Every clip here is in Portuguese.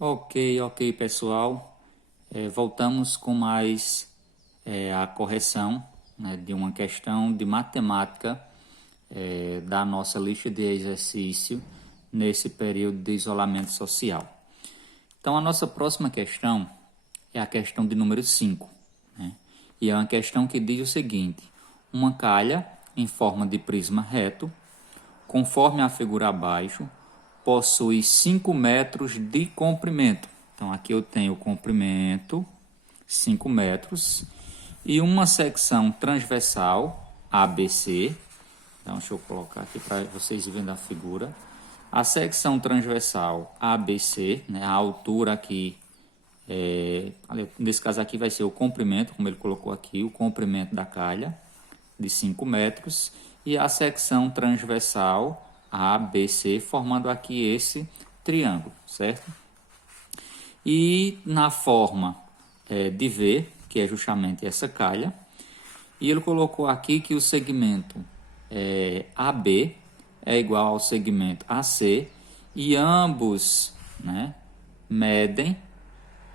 Ok, pessoal. Voltamos com mais a correção, né, de uma questão de matemática da nossa lista de exercício nesse período de isolamento social. Então, a nossa próxima questão é a questão de número 5, né? E é uma questão que diz o seguinte: uma calha em forma de prisma reto, conforme a figura abaixo, possui 5 metros de comprimento. Então, aqui eu tenho o comprimento, 5 metros, e uma secção transversal, ABC. Então, deixa eu colocar aqui para vocês verem a figura. A secção transversal ABC, né, a altura aqui, nesse caso aqui vai ser o comprimento, como ele colocou aqui, o comprimento da calha, de 5 metros, e a secção transversal ABC, formando aqui esse triângulo, certo? E na forma de V, que é justamente essa calha, e ele colocou aqui que o segmento AB é igual ao segmento AC, e ambos, né, medem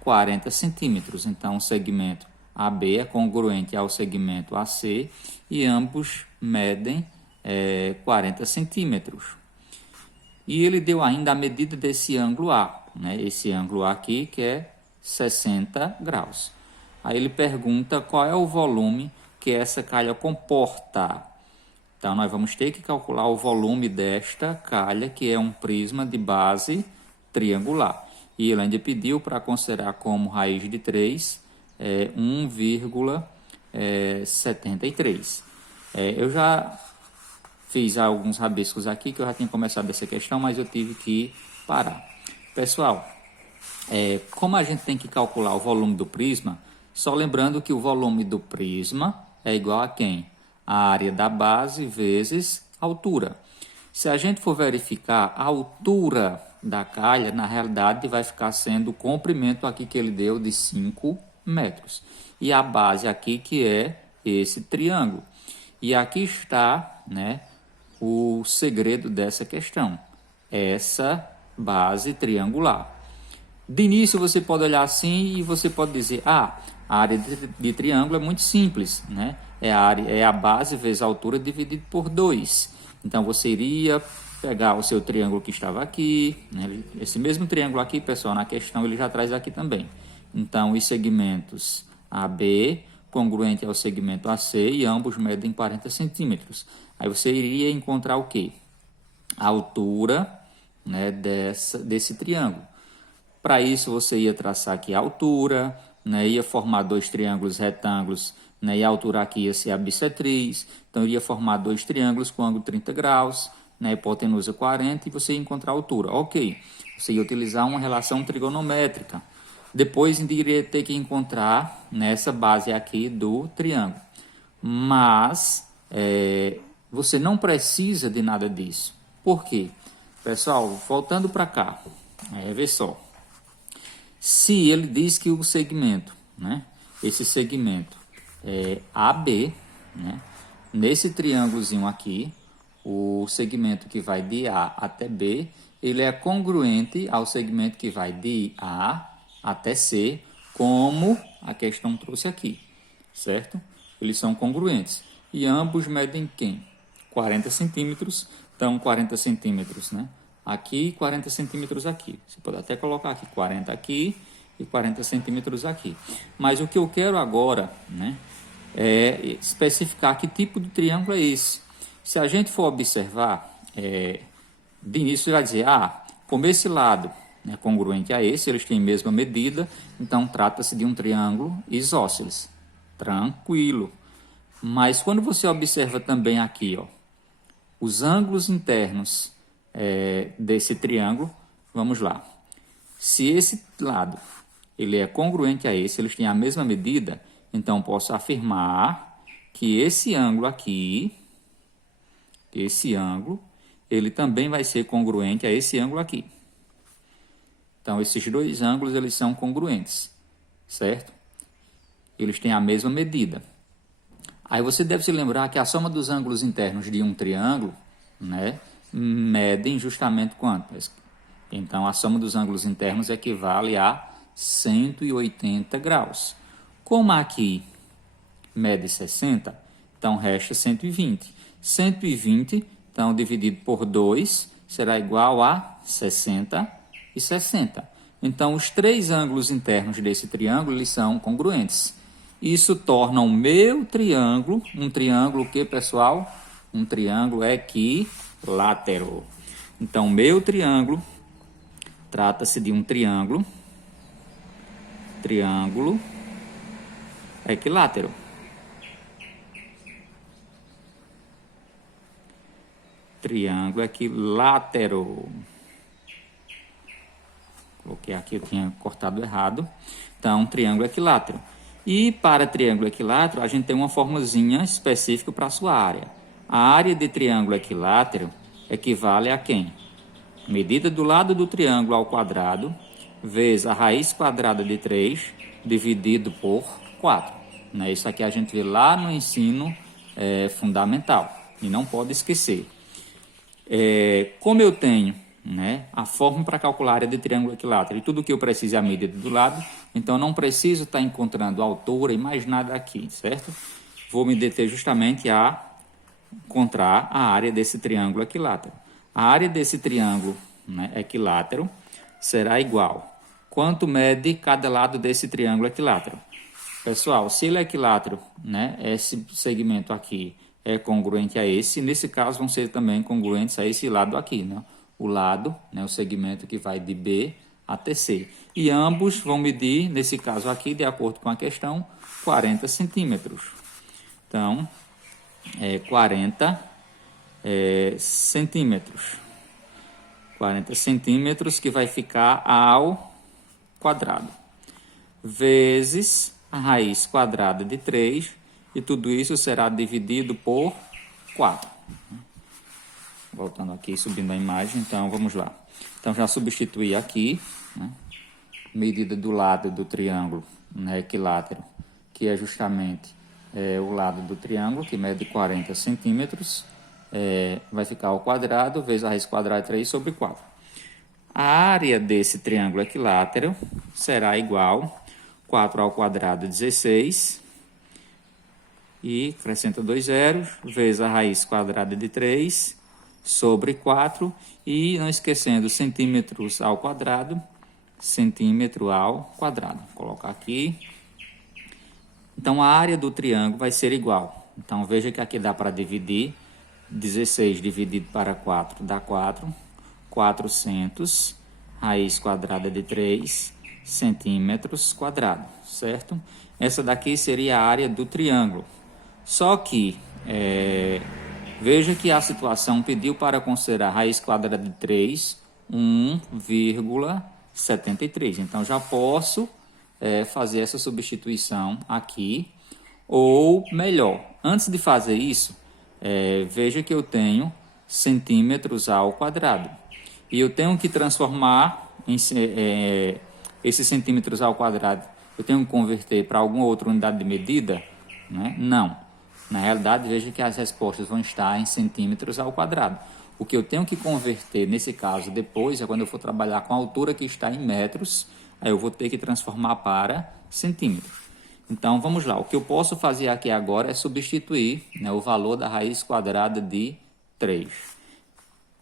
40 centímetros. Então, o segmento AB é congruente ao segmento AC e ambos medem 40 centímetros. E ele deu ainda a medida desse ângulo A, né? Esse ângulo A aqui que é 60 graus. Aí ele pergunta qual é o volume que essa calha comporta. Então, nós vamos ter que calcular o volume desta calha, que é um prisma de base triangular. E ele ainda pediu para considerar como raiz de 3 1,73. Eu já fiz alguns rabiscos aqui, que eu já tinha começado essa questão, mas eu tive que parar. Pessoal, como a gente tem que calcular o volume do prisma, só lembrando que o volume do prisma é igual a quem? A área da base vezes a altura. Se a gente for verificar a altura da calha, na realidade vai ficar sendo o comprimento aqui que ele deu de 5 metros. E a base aqui que é esse triângulo. E aqui está, né, o segredo dessa questão. Essa base triangular. De início você pode olhar assim e você pode dizer, a área de triângulo é muito simples, né? É a base vezes a altura dividido por 2. Então você iria pegar o seu triângulo que estava aqui, né? Esse mesmo triângulo aqui, pessoal, na questão ele já traz aqui também. Então os segmentos AB congruente ao segmento AC e ambos medem 40 centímetros. Aí você iria encontrar o quê? A altura, né, desse triângulo. Para isso você ia traçar aqui a altura, né, ia formar dois triângulos retângulos, né, e a altura aqui ia ser a bissetriz. Então iria formar dois triângulos com ângulo 30 graus, né, hipotenusa 40, e você ia encontrar a altura. Ok, você ia utilizar uma relação trigonométrica. Depois iria ter que encontrar nessa base aqui do triângulo. Mas você não precisa de nada disso. Por quê? Pessoal, voltando para cá, vê só. Se ele diz que o segmento, né, esse segmento é AB, né, nesse triângulozinho aqui, o segmento que vai de A até B, ele é congruente ao segmento que vai de A até C, como a questão trouxe aqui, certo? Eles são congruentes. E ambos medem quem? 40 centímetros. Então, 40 centímetros, né? Aqui e 40 centímetros aqui. Você pode até colocar aqui 40 aqui e 40 centímetros aqui. Mas o que eu quero agora, né, é especificar que tipo de triângulo é esse. Se a gente for observar, de início você vai dizer, como esse lado é congruente a esse, eles têm a mesma medida, então trata-se de um triângulo isósceles. Tranquilo. Mas quando você observa também aqui, ó, os ângulos internos desse triângulo, vamos lá. Se esse lado ele é congruente a esse, eles têm a mesma medida, então posso afirmar que esse ângulo aqui, ele também vai ser congruente a esse ângulo aqui. Então, esses dois ângulos, eles são congruentes, certo? Eles têm a mesma medida. Aí você deve se lembrar que a soma dos ângulos internos de um triângulo, né, medem justamente quanto? Então, a soma dos ângulos internos equivale a 180 graus. Como aqui mede 60, então resta 120. 120, então, dividido por 2, será igual a 60 e 60. Então, os três ângulos internos desse triângulo eles são congruentes. Isso torna o meu triângulo, um triângulo que, pessoal? Um triângulo equilátero. Então, meu triângulo trata-se de um triângulo equilátero. Triângulo equilátero. Coloquei aqui, eu tinha cortado errado. Então, triângulo equilátero. E para triângulo equilátero, a gente tem uma formulazinha específica para a sua área. A área de triângulo equilátero equivale a quem? Medida do lado do triângulo ao quadrado, vezes a raiz quadrada de 3, dividido por 4. Isso aqui a gente vê lá no ensino fundamental. E não pode esquecer. Como eu tenho a fórmula para calcular a área de triângulo equilátero e tudo que eu preciso é a medida do lado, então não preciso estar encontrando a altura e mais nada aqui, certo? Vou me deter justamente a encontrar a área desse triângulo equilátero. A área desse triângulo equilátero será igual. Quanto mede cada lado desse triângulo equilátero? Pessoal, se ele é equilátero, esse segmento aqui é congruente a esse, nesse caso vão ser também congruentes a esse lado aqui, o lado, o segmento que vai de B até C. E ambos vão medir, nesse caso aqui, de acordo com a questão, 40 centímetros. Então, 40 centímetros. 40 centímetros que vai ficar ao quadrado. Vezes a raiz quadrada de 3, e tudo isso será dividido por 4. Voltando aqui, subindo a imagem, então vamos lá. Então já substituí aqui, medida do lado do triângulo equilátero, que é justamente o lado do triângulo, que mede 40 centímetros, vai ficar ao quadrado, vezes a raiz quadrada de 3 sobre 4. A área desse triângulo equilátero será igual 4 ao quadrado 16, e acrescenta 2 zeros, vezes a raiz quadrada de 3 sobre 4, e não esquecendo centímetros ao quadrado, centímetro ao quadrado. Vou colocar aqui. Então, a área do triângulo vai ser igual. Então, veja que aqui dá para dividir. 16 dividido para 4 dá 4. 400, raiz quadrada de 3 centímetros quadrados, certo? Essa daqui seria a área do triângulo. Só que, veja que a situação pediu para considerar raiz quadrada de 3, 1,73. Então, já posso fazer essa substituição aqui. Ou, melhor, antes de fazer isso, veja que eu tenho centímetros ao quadrado. E eu tenho que transformar esses centímetros ao quadrado. Eu tenho que converter para alguma outra unidade de medida? Não. Na realidade, veja que as respostas vão estar em centímetros ao quadrado. O que eu tenho que converter, nesse caso, depois, é quando eu for trabalhar com a altura que está em metros, aí eu vou ter que transformar para centímetros. Então, vamos lá. O que eu posso fazer aqui agora é substituir o valor da raiz quadrada de 3.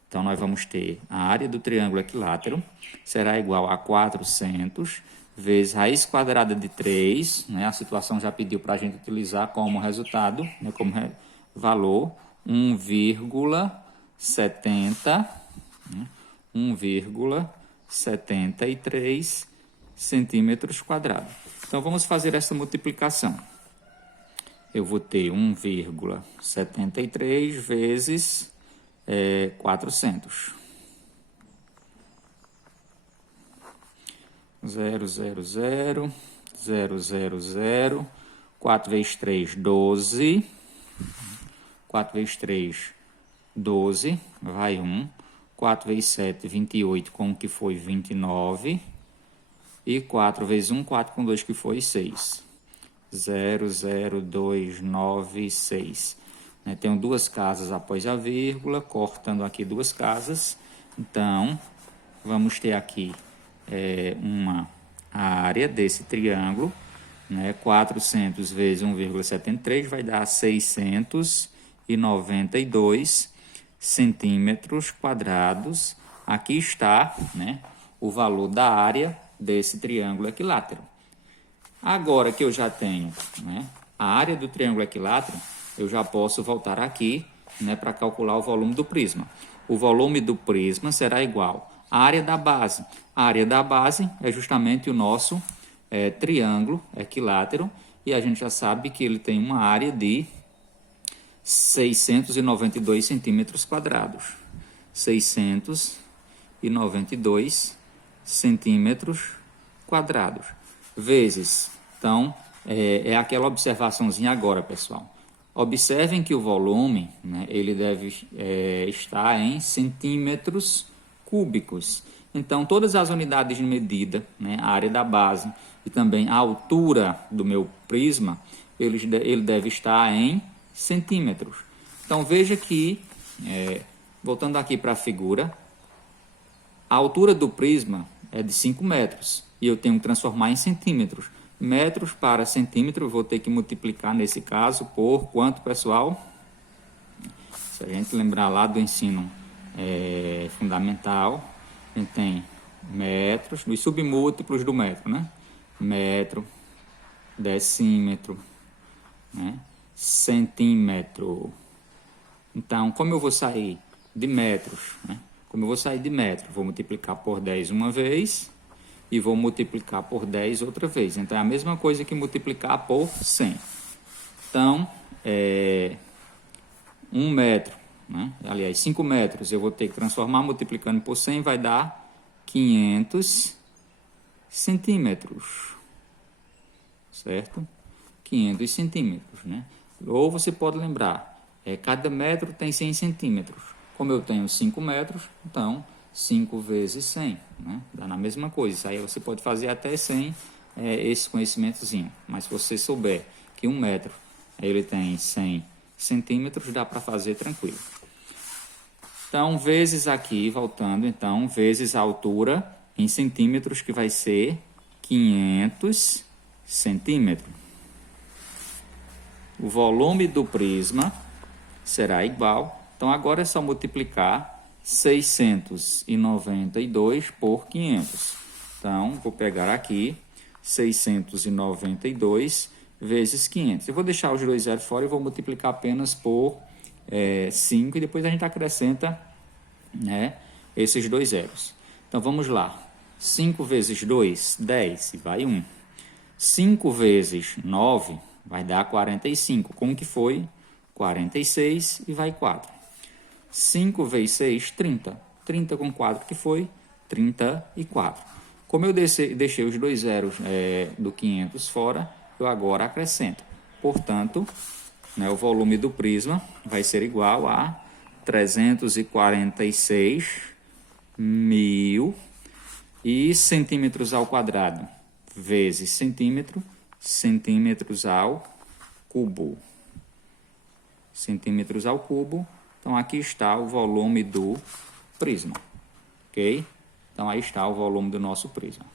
Então, nós vamos ter a área do triângulo equilátero será igual a 400 vezes raiz quadrada de 3, a situação já pediu para a gente utilizar como resultado, como valor, 1,73 centímetros quadrados. Então, vamos fazer essa multiplicação. Eu vou ter 1,73 vezes 400. 0, 0, 0, 0, 0, 0, 4 vezes 3, 12, 4 vezes 3, 12, vai 1, 4 vezes 7, 28, com o que foi 29, e 4 vezes 1, 4 com 2, que foi 6. 0, 0, 2, 9, 6. Tenho duas casas após a vírgula, cortando aqui duas casas, então vamos ter aqui uma área desse triângulo, né? 400 vezes 1,73 vai dar 692 centímetros quadrados. Aqui está, né, o valor da área desse triângulo equilátero. Agora que eu já tenho, né, a área do triângulo equilátero, eu já posso voltar aqui, né, para calcular o volume do prisma. O volume do prisma será igual à área da base. A área da base é justamente o nosso triângulo equilátero, e a gente já sabe que ele tem uma área de 692 centímetros quadrados. 692 centímetros quadrados. Vezes, então, é aquela observaçãozinha agora, pessoal. Observem que o volume, né, ele deve estar em centímetros cúbicos. Então, todas as unidades de medida, né, a área da base e também a altura do meu prisma, ele deve estar em centímetros. Então, veja que, voltando aqui para a figura, a altura do prisma é de 5 metros e eu tenho que transformar em centímetros. Metros para centímetro, eu vou ter que multiplicar nesse caso por quanto, pessoal? Se a gente lembrar lá do ensino fundamental, a gente tem metros, dos submúltiplos do metro, né? Metro, decímetro, né? Centímetro. Então, como eu vou sair de metros, né? Como eu vou sair de metro, vou multiplicar por 10 uma vez e vou multiplicar por 10 outra vez. Então, é a mesma coisa que multiplicar por 100. Então, 1 metro, né? Aliás, 5 metros, eu vou ter que transformar multiplicando por 100, vai dar 500 centímetros, certo? 500 centímetros, né? Ou você pode lembrar, cada metro tem 100 centímetros. Como eu tenho 5 metros, então 5 vezes 100, né? Dá na mesma coisa. Isso aí você pode fazer até sem esse conhecimentozinho. Mas se você souber que 1 metro ele tem 100 centímetros, dá para fazer tranquilo. Então, vezes aqui, voltando, então, vezes a altura em centímetros, que vai ser 500 centímetros. O volume do prisma será igual. Então, agora é só multiplicar 692 por 500. Então, vou pegar aqui 692 vezes 500. Eu vou deixar os dois zeros fora e vou multiplicar apenas por 5 e depois a gente acrescenta, né, esses dois zeros. Então, vamos lá. 5 vezes 2, 10 e vai 1. 5 vezes 9 vai dar 45. Como que foi? 46 e vai 4. 5 vezes 6, 30. 30 com 4, que foi? 34. Como eu deixei os dois zeros do 500 fora, eu agora acrescento. Portanto, né, o volume do prisma vai ser igual a 346.000 e centímetros ao quadrado vezes centímetro, centímetros ao cubo. Centímetros ao cubo. Então, aqui está o volume do prisma. Ok? Então, aí está o volume do nosso prisma.